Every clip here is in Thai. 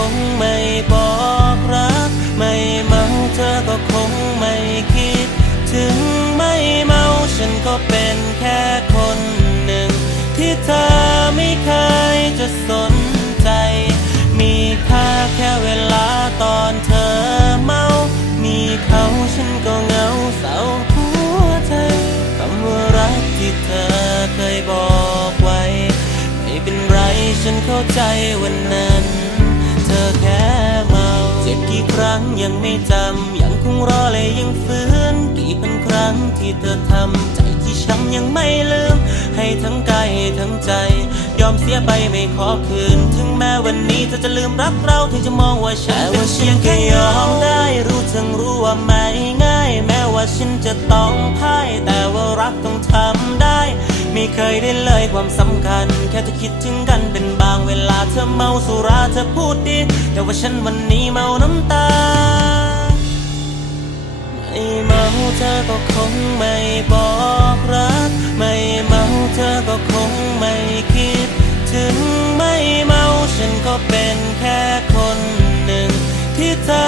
คงไม่บอกรัก ไม่เมาเธอก็คงไม่คิด ถึงไม่เมาฉันก็เป็นแค่คนหนึ่ง ที่เธอไม่เคยจะสนใจ มีค่าแค่เวลาตอนเธอเมา มีเขาฉันก็เหงาเศร้าหัวใจคำว่ารักที่เธอเคยบอกไว้ ไม่เป็นไรฉันเข้าใจวันนั้น จ็บกี่ครั้งยังไม่จำ ยังคงรอเลยยังฟื้น กี่พันครั้งที่เธอทำ ใจที่ช้ำยังไม่ลืม ให้ทั้งกายให้ทั้งใจ ยอมเสียไปไม่ขอคืน ถึงแม้วันนี้เธอจะลืมรักเราเธอจะมองว่าฉันว่าเชียงแค่ยอมได้รู้ทั้งรู้ว่าไม่ง่าย แม้ว่าฉันจะต้องพ่ายแต่ว่ารักต้องทำได้ ไม่เคยได้เลยความสำคัญ แค่จะคิดถึงกันเป็น เวลาเธอเมาสุราเธอพูดดี แต่ว่าฉันวันนี้เมาน้ำตา ไม่เมาเธอก็คงไม่บอกรัก ไม่เมาเธอก็คงไม่คิด ถึงไม่เมาฉันก็เป็นแค่คนหนึ่ง ที่เธอ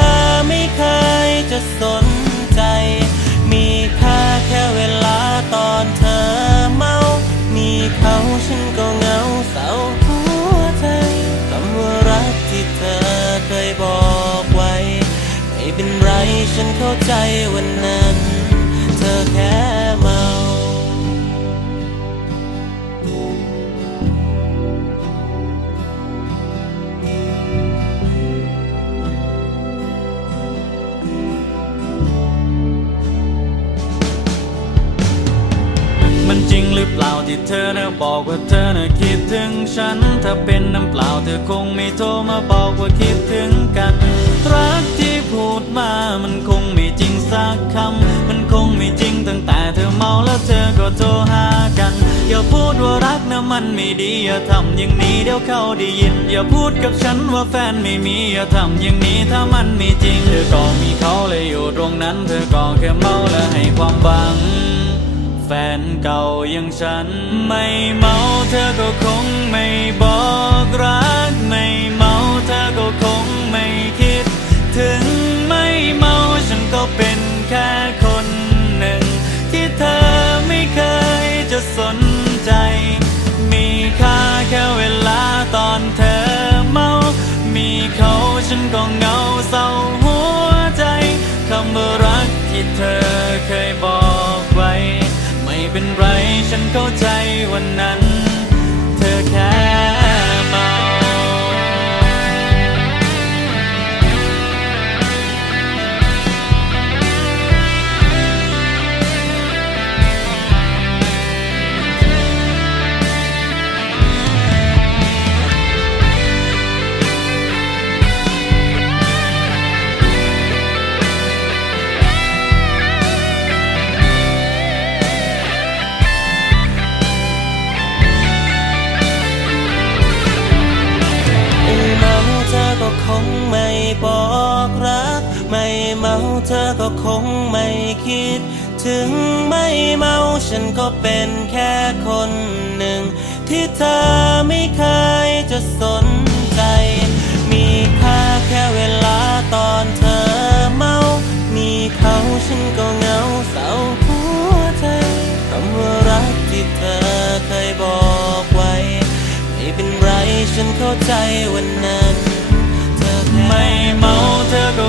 ไม่เคยจะสนใจ มีค่าแค่เวลาตอนเธอเมา มีเขาฉันก็ เป็นไรฉันเข้าใจวันนั้น เธอแค่เมามันจริงหรือเปล่าที่เธอน่ะบอกว่าเธอน่ะคิดถึงฉัน ถ้าเป็นน้ำเปล่าเธอคงไม่โทรมาบอกว่าคิดถึงกัน รักที่พูด ก็โทรหากัน อย่าพูดว่ารักนะมันไม่ดี อย่าทำอย่างนี้เดี๋ยวเขาได้ยิน อย่าพูดกับฉันว่าแฟนไม่มี อย่าทำอย่างนี้ถ้ามันไม่จริง เธอก็มีเขาเลยอยู่ตรงนั้น เธอก็แค่เมาและให้ความหวัง แฟนเก่าอย่างฉัน ไม่เมาเธอก็คงไม่บอกรักไม่เมาเธอก็คงไม่คิด ถึงไม่เมาฉันก็เป็นแค่ ตอนเธอเมา มีเขาฉันก็เหงาเศร้าหัวใจคำว่ารักที่เธอเคยบอกไว้ ไม่เป็นไรฉันเข้าใจวันนั้นาเธอก็คงไม่คิด ถึงไม่เมาฉันก็เป็นแค่คนหนึ่ง ที่เธอไม่เคยจะสนใจ มีค่าแค่เวลาตอนเธอเมา มีเขาฉันก็เหงาเศร้าหัวใจคำว่ารักที่เธอเคยบอกไว้ ไม่เป็นไรฉันเข้าใจวันนั้น เธอไม่เมาเธอก็